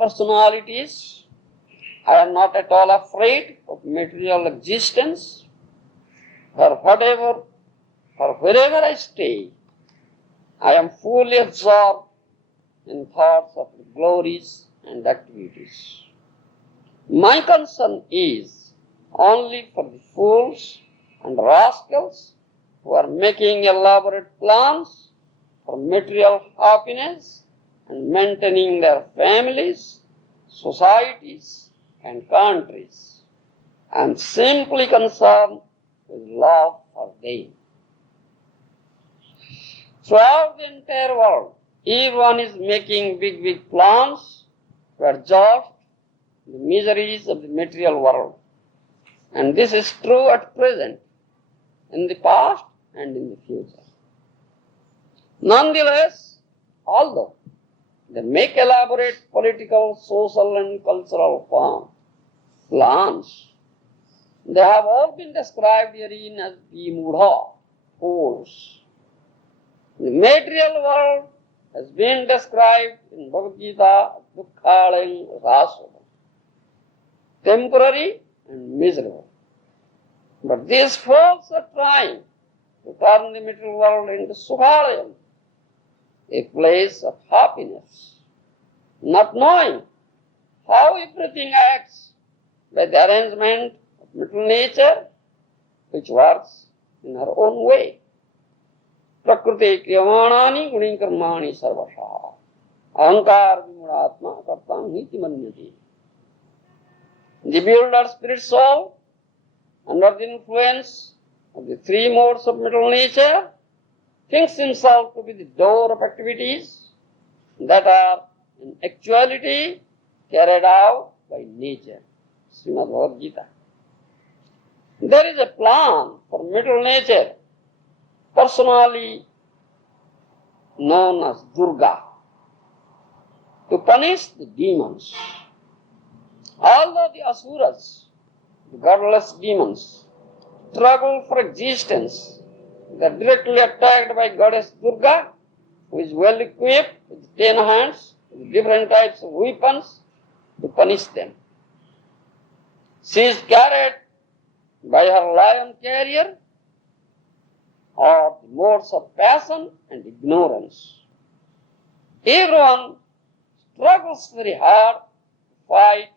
personalities. I am not at all afraid of material existence. For wherever I stay, I am fully absorbed in thoughts of glories and activities. My concern is only for the fools and rascals who are making elaborate plans for material happiness and maintaining their families, societies, and countries. I am simply concerned with love for them. Throughout the entire world, everyone is making big plans to exhaust the miseries of the material world. And this is true at present, in the past, and in the future. Nonetheless, although they make elaborate political, social, and cultural plans, they have all been described herein as Vimudha, fools. The material world has been described in Bhagavad Gita, Dukkhalayam Rasava, temporary and miserable. But these fools are trying to turn the material world into Sukhalayam, a place of happiness, not knowing how everything acts by the arrangement of material nature, which works in her own way. Prakriti kriyamanani guni karmani sarvasha ahankar vimudatma kartam niti manyati. The bewildered spirit soul, under the influence of the three modes of material nature, thinks himself to be the door of activities that are in actuality carried out by nature. Srimad Bhagavad Gita. There is a plan for material nature, personally known as Durga, to punish the demons. Although the Asuras, the godless demons, struggle for existence, they are directly attacked by Goddess Durga, who is well equipped with 10 hands, with different types of weapons to punish them. She is carried by her lion carrier, or the modes of passion and ignorance. Everyone struggles very hard to fight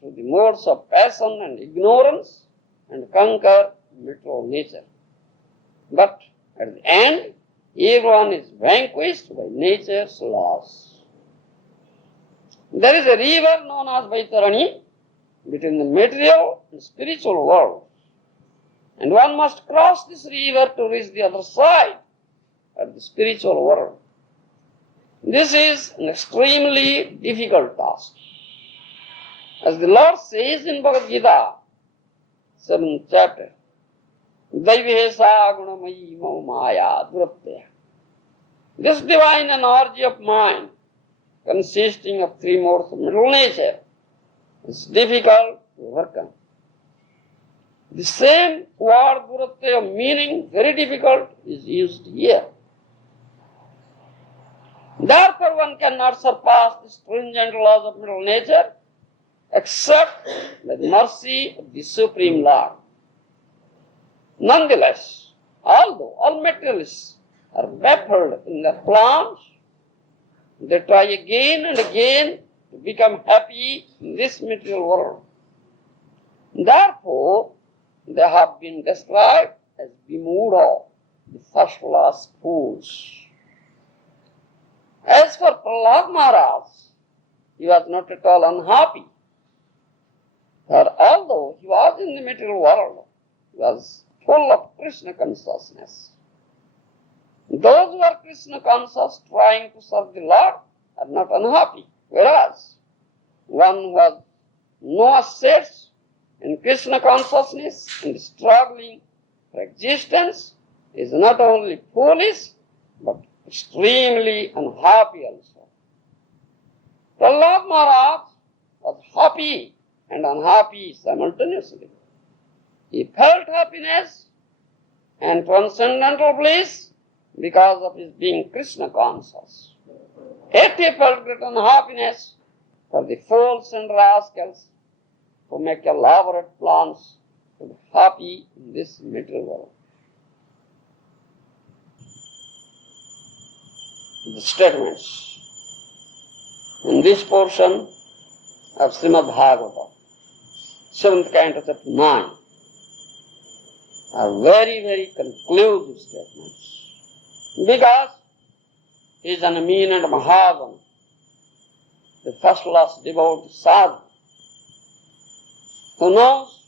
through the modes of passion and ignorance and conquer material nature. But at the end, everyone is vanquished by nature's laws. There is a river known as Vaitarani between the material and spiritual world, and one must cross this river to reach the other side of the spiritual world. This is an extremely difficult task. As the Lord says in Bhagavad Gita, 7th chapter, Daivesa gunamayi maya duratya. This divine energy of mind, consisting of three modes of material nature, is difficult to overcome. The same word duratya, meaning very difficult, is used here. Therefore, one cannot surpass the stringent laws of material nature except by the mercy of the Supreme Lord. Nonetheless, although all materialists are baffled in their plans, they try again and again to become happy in this material world. Therefore, they have been described as Vimudha, the first-class fools. As for Prahlad Maharaj, he was not at all unhappy. For although he was in the material world, he was full of Krishna consciousness. Those who are Krishna conscious trying to serve the Lord are not unhappy, whereas one who has no assets in Krishna consciousness and struggling for existence is not only foolish but extremely unhappy also. Prahlad Maharaj was happy and unhappy simultaneously. He felt happiness and transcendental bliss because of his being Krishna conscious. Yet he felt great unhappiness for the fools and rascals who make elaborate plans to be happy in this material world. The statements in this portion of Srimad Bhagavatam, 7th canto, chapter 9, are very, very conclusive statements. Because he is an eminent Maharaja, the first-class devotee sadhu, who knows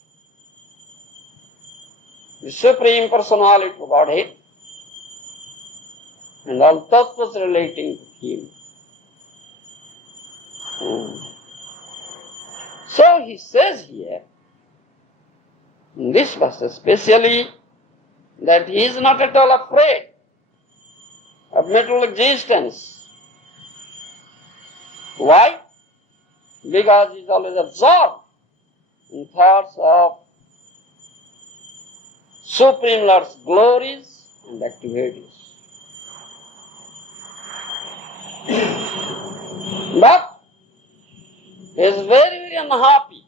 the Supreme Personality of Godhead and all tattvas relating to him. So he says here, in this verse especially, that he is not at all afraid of material existence. Why? Because he is always absorbed in thoughts of Supreme Lord's glories and activities. But he is very, very unhappy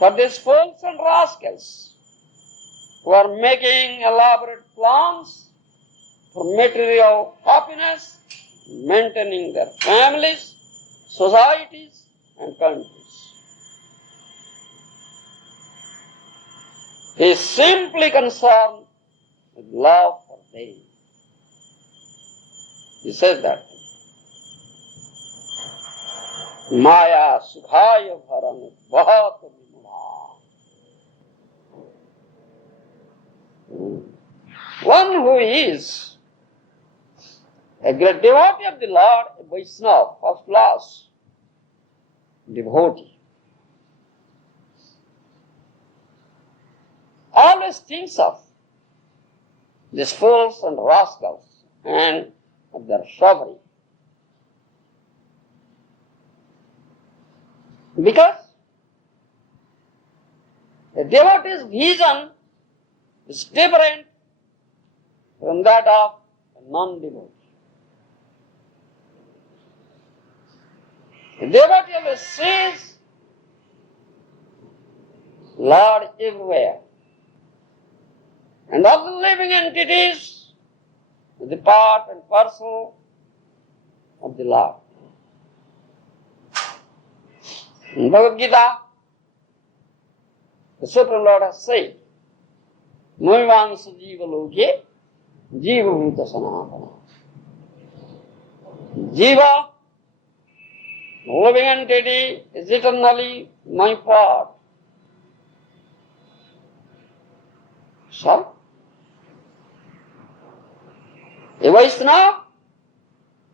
for these fools and rascals who are making elaborate plans for material happiness, maintaining their families, societies, and countries. He is simply concerned with love for them. He says that. Maya sukhaya bharan bhahat vimudha. One who is a great devotee of the Lord, a Vaishnava, first class devotee, always thinks of these fools and rascals and of their suffering. Because a devotee's vision is different from that of a non-devotee. A devotee always sees Lord everywhere, and all the living entities are the part and parcel of the Lord. In Bhagavad Gita, the Supreme Lord has said, Mohivansa jiva loke jiva bhuta sanatana. Jiva, living entity, is eternally my part. So, a Vaishnava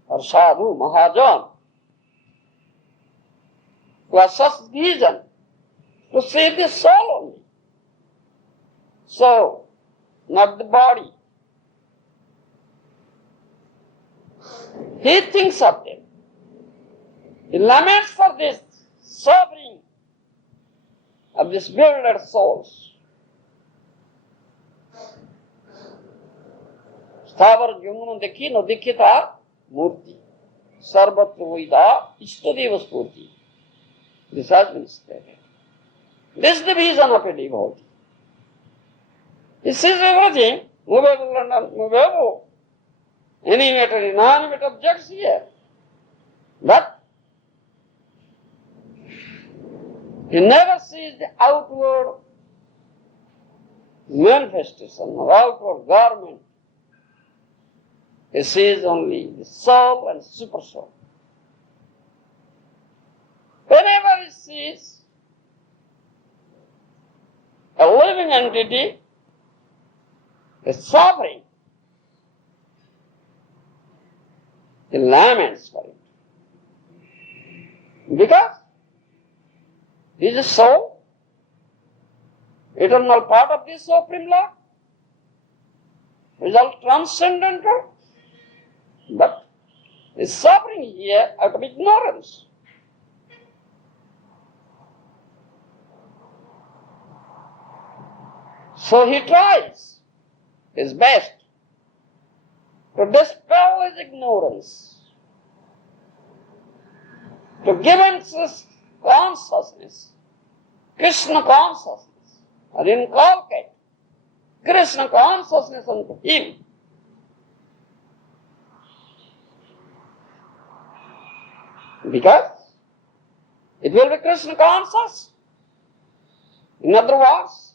or sadhu, Maharaja, who has such vision to see the soul only. So, not the body. He thinks of it. He laments for this suffering of these bewildered souls. Sthavar Jungam Dekhi no Dikhita Murti. Sarvatra Vida Ishtadeva Spurti. This has been stated. This is the vision of a devotee. He sees everything, movable and unmovable, animated, inanimate objects here. But he never sees the outward manifestation or outward garment. He sees only the soul and super soul. Whenever he sees a living entity is suffering, he laments for it. Because he is a soul, eternal part of this Supreme Lord, is all transcendental, but is suffering here out of ignorance. So he tries his best to dispel his ignorance to give us consciousness, Krishna consciousness, or inculcate Krishna consciousness unto him. Because it will be Krishna conscious. In other words,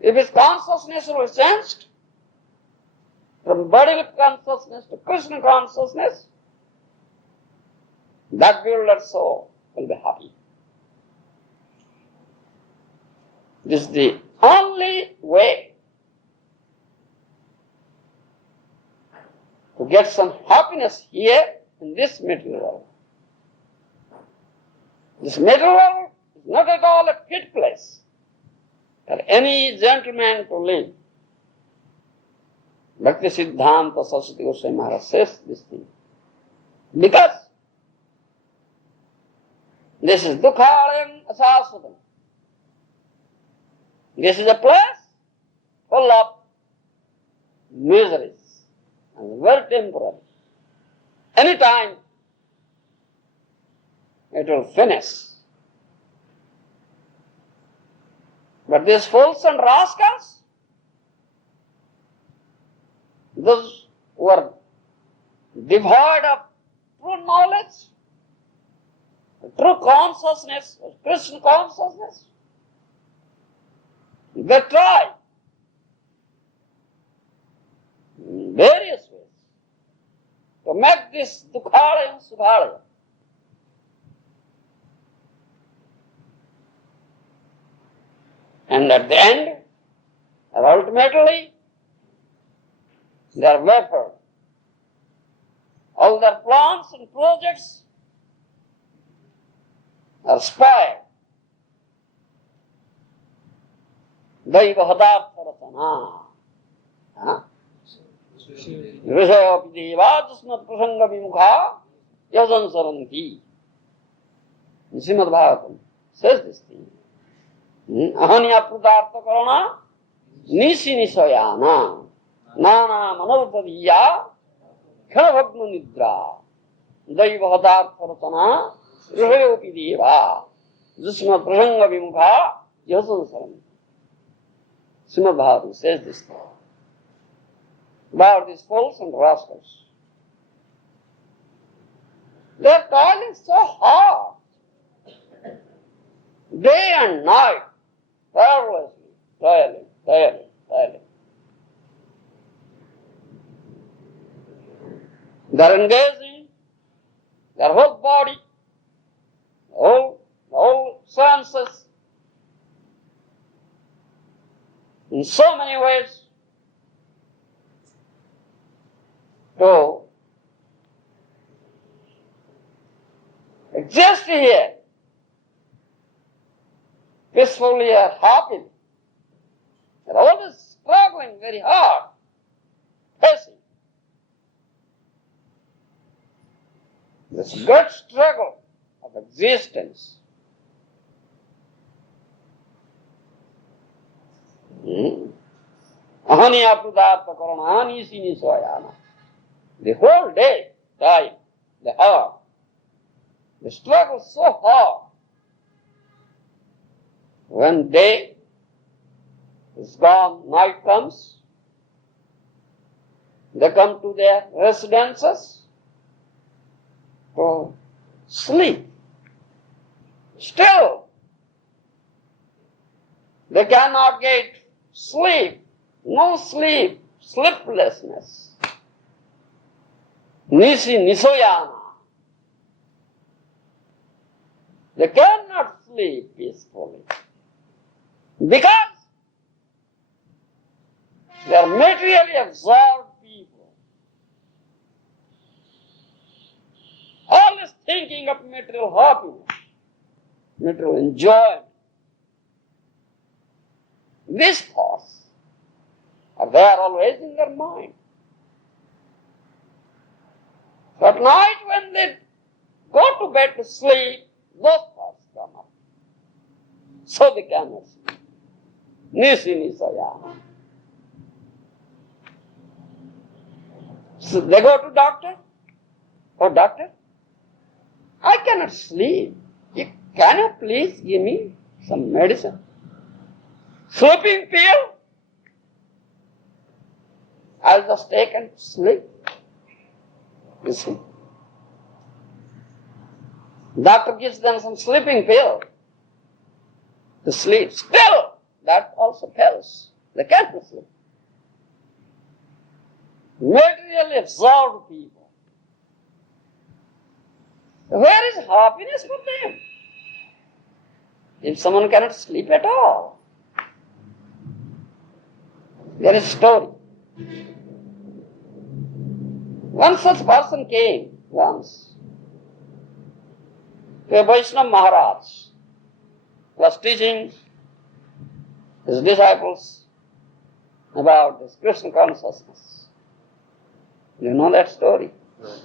if his consciousness will change from bodily consciousness to Krishna consciousness, that bewildered soul will be happy. This is the only way to get some happiness here in this material world. This material world is not at all a fit place for any gentleman to live. Bhakti Siddhanta Saraswati Goswami Maharaj says this thing. Because this is Dukhalayam Asaswadam. This is a place full of miseries and very temporary. Anytime it will finish. But these fools and rascals, those who are devoid of true knowledge, true consciousness, Krishna consciousness, they try in various ways to make this Dukhalayam Sukhalayam. And at the end, or ultimately, they are wafered. All their plans and projects are spoiled. Daiva hadartha ratana. Vishayapi devajasmat prasanga vimukha yajan saranti. Srimad Bhagavatam says this thing. Ahaniya pradartha karana nisi nisayana nana manavadadiya khanabhagna nidra daiva hadartha ratana vishayopi deva jasmat prasanga vimukha yajan saranti. Srimad Bhagavatam says this thing about these fools and rascals. They are toiling so hard, day and night, tirelessly, toiling. They are engaging their whole body, the whole senses, in so many ways to exist here peacefully and happily. They are always struggling very hard, facing this great struggle of existence. Ahaniya pradartha karana nisi nisayana. The whole day, time, the hour, they struggle so hard. When day is gone, night comes, they come to their residences to sleep. Still, they cannot get sleep. No sleep, sleeplessness. Nisi nisoyana. They cannot sleep peacefully because they are materially absorbed people. Always thinking of material happiness, material enjoyment. These thoughts are there always in their mind. So at night when they go to bed to sleep, those thoughts come up. So they cannot sleep. Nisi nisayana. So they go to doctor. Oh, doctor, I cannot sleep. Can you please give me some medicine? Sleeping pill? I'll just take and sleep. You see. Doctor gives them some sleeping pill to sleep. Still, that also fails. They can't sleep. Materially absorbed people. Where is happiness for them? If someone cannot sleep at all. There is a story. One such person came once to a Vaishnava Maharaj, was teaching his disciples about this Krishna consciousness. You know that story?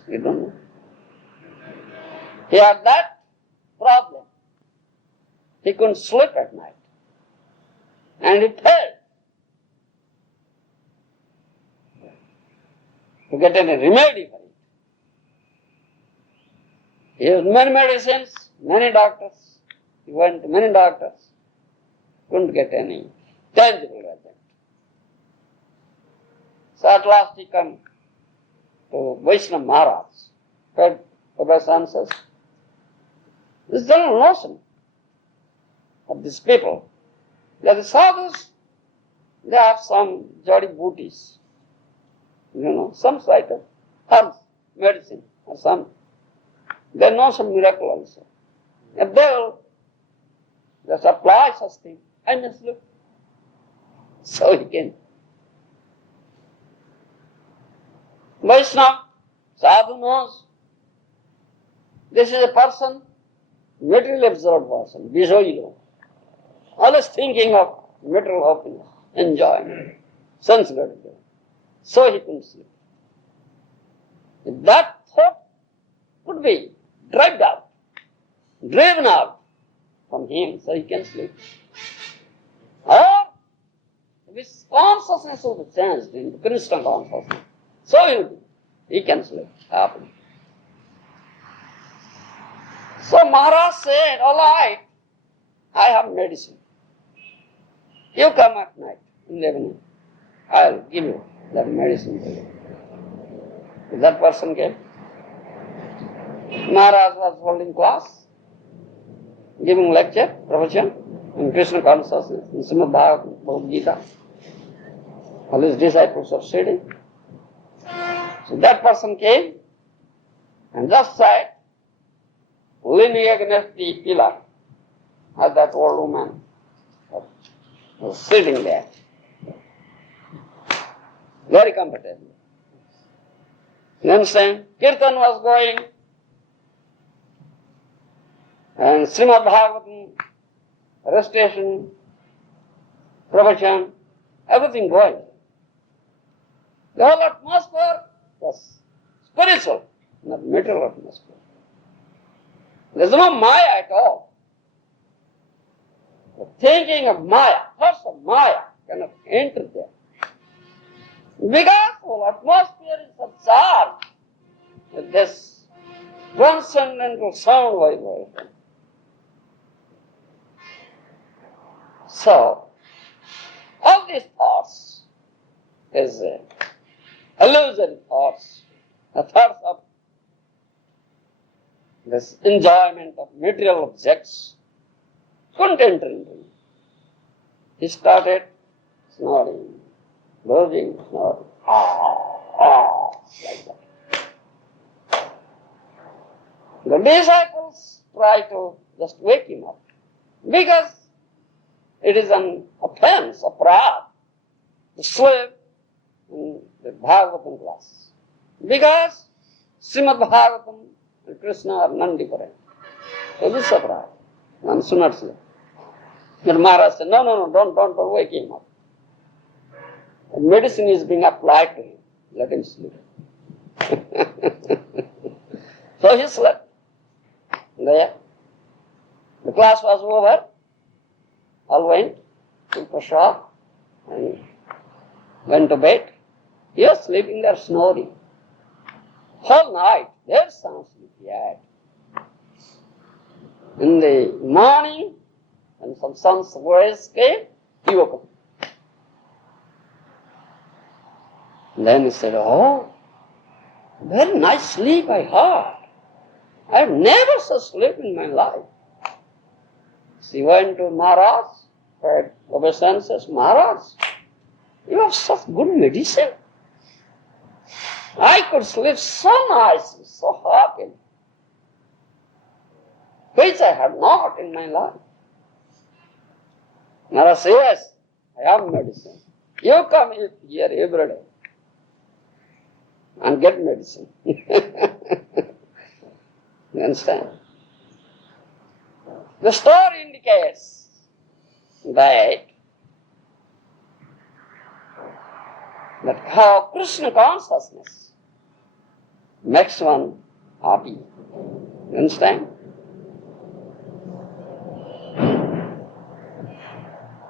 You don't know? He had that problem. He couldn't sleep at night. And he failed to get any remedy for it. He used many medicines, many doctors. He went to many doctors. Couldn't get any tangible result. So at last he came to Vaishnava Maharaj. Heard Bhagavan's answers. This general notion of these people. They are the sadhus. They have some jadi booties. Some sort of herbs, medicine, or some. They know some miracle also. If they will just apply such thing, I must look. So he came. Vaishnava, sadhu knows. This is a person, materially absorbed person, Vishoilo. Always thinking of material happiness, enjoyment, sense gratification. So he couldn't sleep. If that thought could be driven out from him, so he can sleep. Or if his consciousness will be changed into Krishna consciousness, so he can sleep happily. So Maharaj said, all right, I have medicine. You come at night, in the evening. I'll give you that medicine for you. If that person came. Maharaj was holding class, giving lecture, pravachan, in Krishna consciousness, in Srimad Bhagavad Gita. All his disciples are sitting. So that person came and just sat, leaning against the pillar, as that old woman was sitting there, very comfortably. You understand? Kirtan was going, and Srimad Bhagavatam, recitation, pravachan, everything going. The whole atmosphere was spiritual, not material atmosphere. There is no Maya at all. The thinking of Maya, thoughts of Maya cannot enter there. Because the whole atmosphere is absorbed with this transcendental sound vibration. So, all these thoughts is illusory thoughts, the thoughts of this enjoyment of material objects couldn't enter into him. He started snoring, dozing, snoring, like that. The disciples try to just wake him up because it is an offense, a pride, to sleep in the Bhagavatam class. Because Srimad Bhagavatam and Krishna are non-different. So this is a pride. One should not sleep. But Maharaj said, no, don't wake him up. And medicine is being applied to him. Let him sleep. So he slept. There. The class was over. All went to prasad and went to bed. He was sleeping there, snoring. Whole night, there's some sleep yet. In the morning, when some sun's rays came, he woke up. Then he said, oh, very nice sleep I had. I have never such sleep in my life. He went to Maharaj, heard Govinda says, Maharaj, you have such good medicine. I could sleep so nicely, so happy, which I had not in my life. Maharaj says, yes, I have medicine. You come here every day and get medicine. You understand? The story indicates that how Krishna consciousness makes one happy. You understand?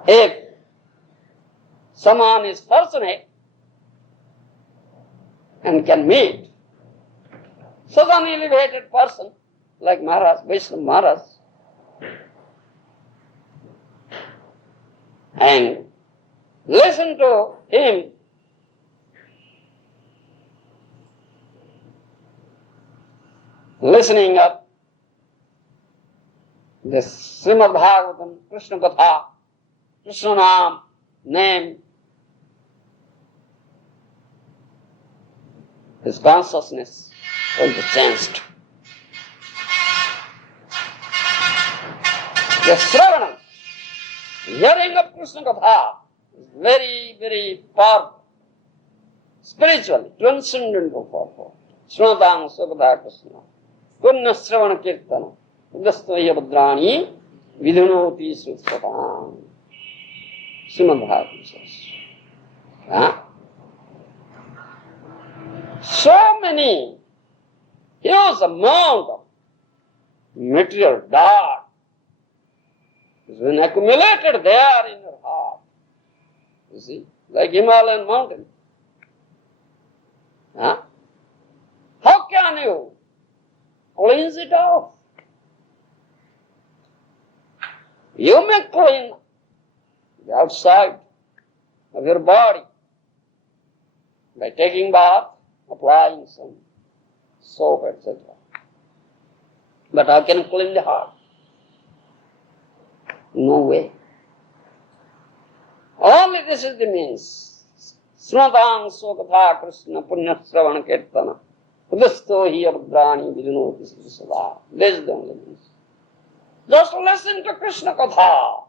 If someone is fortunate and can meet such an elevated person like Maharaj, Vaishnava Maharaj, and listen to him, listening up this Srimad Bhagavatam, Krishna Katha, Krishna Nam, name, his consciousness will be changed. The Shravanam, hearing of Krishna Katha, is very, very powerful, spiritually, transcendental powerful. Srimad Sukadha Krishna, Punya Shravana Kirtana, Udastaya Bhadrani, Vidhanoti Sutsatam. Srimad Bhagavatam says. So many, huge amount of material dust has been accumulated there in your heart. You see, like Himalayan mountain. How can you cleanse it off? You may clean the outside of your body by taking bath, applying some soap, etc. But how can you clean the heart? No way. Only this is the means. Srimad Sukatha Krishna Punya Shravana Kirtana Udasto hi abdrani vidunoti sada. This is the only means. Just listen to Krishna Katha,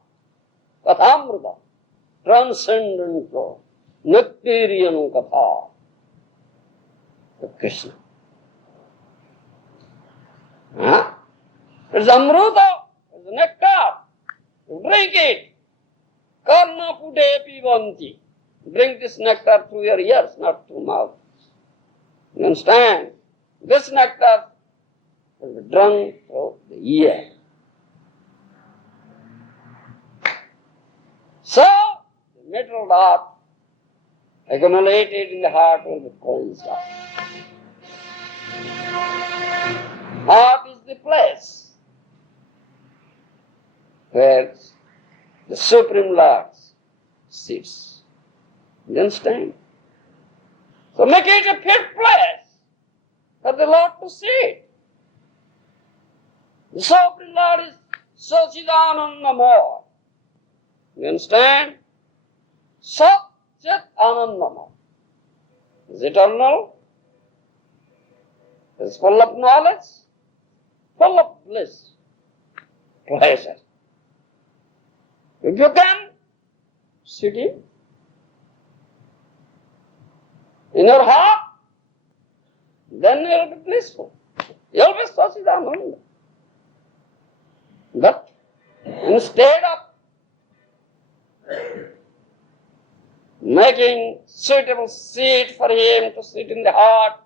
Kathamrita, transcendental, nectarian Katha of Krishna. It's Amruta, it's nectar. You drink it. Karna pude pivanti. Drink this nectar through your ears, not through mouth. You understand? This nectar will be drunk through the ear. So, the material dust accumulated in the heart will be cleansed out. Heart is the place where the Supreme Lord sits. You understand? So make it a fit place for the Lord to sit. The Supreme Lord is Sachidanandamaya. You understand? Sat Chit Anandamaya. Is eternal, is full of knowledge, full of bliss, pleasure. If you can sit in your heart, then you will be blissful. You will be Sachidananda. But instead of making suitable seat for him to sit in the heart,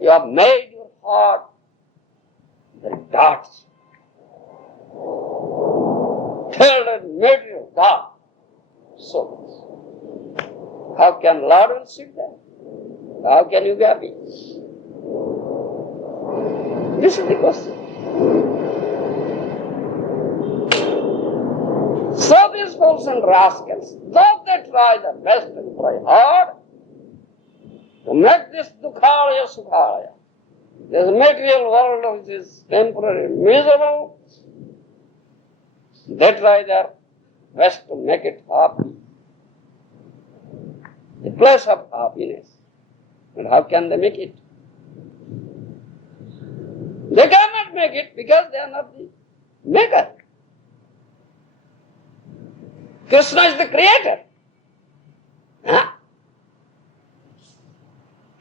you have made your heart the darts, filled with material dark. So, how can Lord will sit there? How can you be happy? This is the question. So these fools and rascals, though they try their best and try hard to make this dukhalaya sukhalaya, this material world which is temporary, miserable, they try their best to make it happy, a place of happiness. But how can they make it? They cannot make it because they are not the maker. Krishna is the creator. Huh?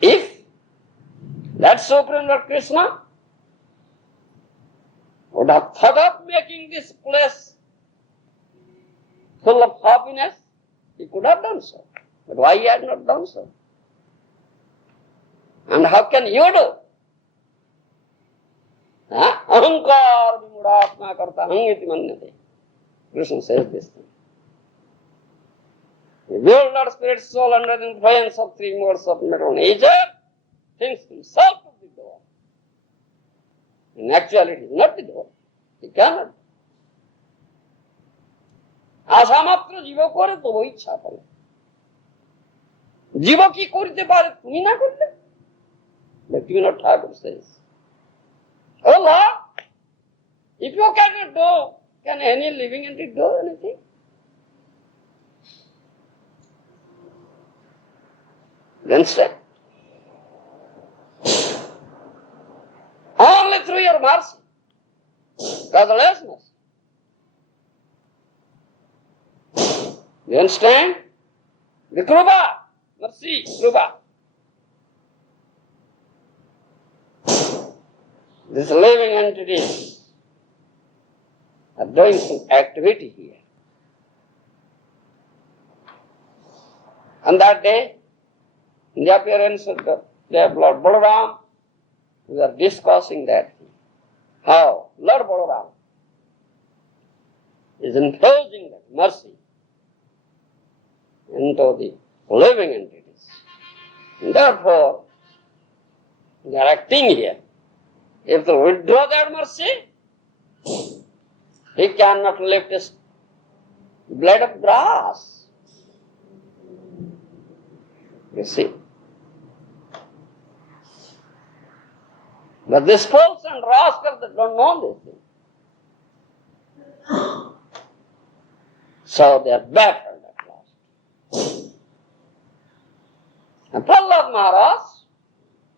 If that Supreme Lord Krishna would have thought of making this place full of happiness, he could have done so. But why he had not done so? And how can you do? Ahankar vimudatma karta iti manyate. Krishna says this thing. The bewildered spirit soul under the influence of three modes of material nature thinks himself to be the door. In actuality, it is not the door. He cannot. আশা মাত্র জীব করে তবু ইচ্ছা করে। জীব কি করিতে পারে তুমি না করলে? Bhaktivinoda Thakur says, oh Lord, if you cannot do, can any living entity do anything? Then say, only through your mercy, causelessness. You understand? The Krupa, mercy, Krupa. These living entities are doing some activity here. On that day, in the appearance of the day of Lord Balaram, we are discussing that. How Lord Balaram is infusing that mercy into the living entities. And therefore, they are acting here. If they withdraw their mercy, he cannot lift his blade of grass. You see. But these fools and rascals that don't know this thing. So they are baffled at last. And Prahlad Maharaj,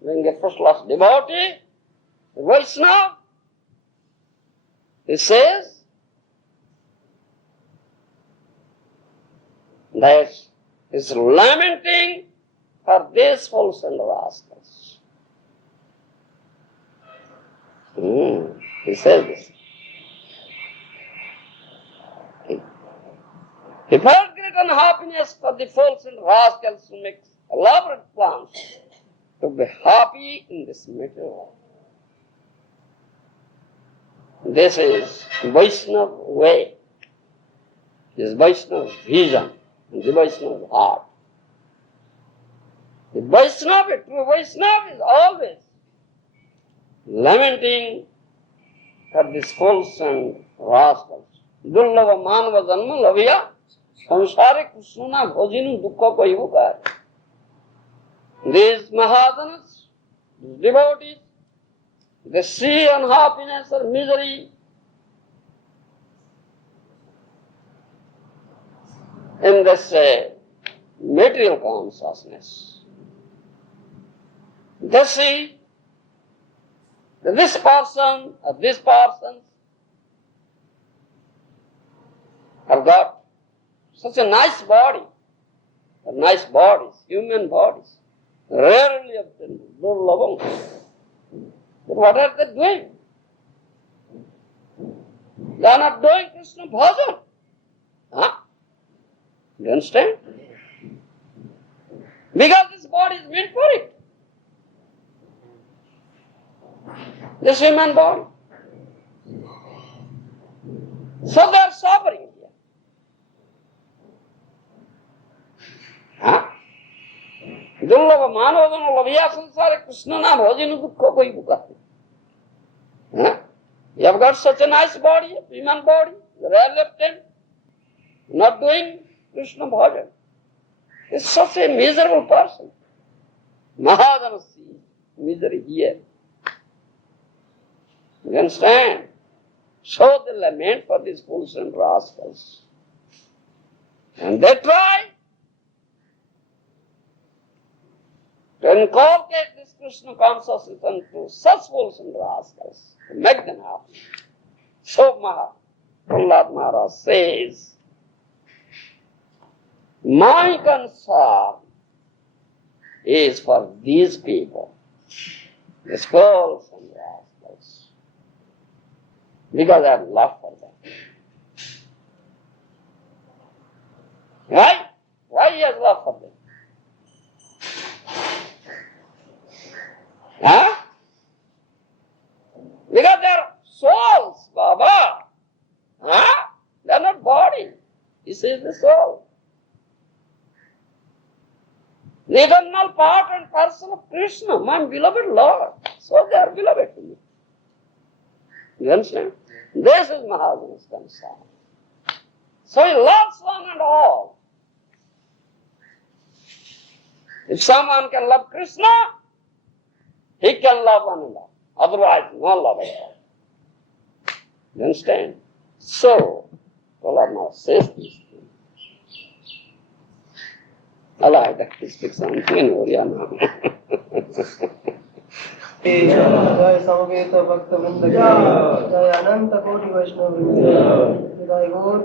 being a first-class devotee, a Vaishnava, he says that he is lamenting for these fools and rascals. He says this. He felt great unhappiness for the fools and rascals who make elaborate plans to be happy in this material world. This is Vaishnava way. This is Vaishnava vision and the Vaishnava heart. The Vaishnava, a true Vaishnava is always lamenting for these fools and rascals. Dullava manava janma lavya samsare kusuna bhajinu dukkha paivukar. These Mahajanas, these devotees, they see unhappiness or misery in this material consciousness. They see that this person or these persons have got such a nice body, nice bodies, human bodies, rarely obtained, durlabam. But what are they doing? They are not doing Krishna bhajan. Huh? Do you understand? Because this body is meant for it. This human body. So they are suffering here. Huh? Dullava manavadana lavya sansare Krishna na bhajinu dukkha koi bukati. You have got such a nice body, a human body, the rare lieutenant, not doing Krishna bhajan. Is such a miserable person. Maharaja sees misery here. You understand? So they lament for these fools and rascals. And they try to inculcate this Krishna consciousness into such fools and rascals, to make them happy. So Prahlad Maharaj says, my concern is for these people, these fools and rascals, because I have love for them. Right? Why he has love for them? Huh? Because they are souls, Baba. Huh? They are not body. He says the soul. The eternal part and person of Krishna, my beloved Lord. So they are beloved to me. You understand? This is Maharaja's concern. So he loves one and all. If someone can love Krishna, he can love one and all. Otherwise, no love at all. You understand? So, Prahlad says this thing. Allah, that he speaks something in Oriya now. जय समवेत भक्त वृंद की जय अनंत कोटि वैष्णव वृंद की जय गौर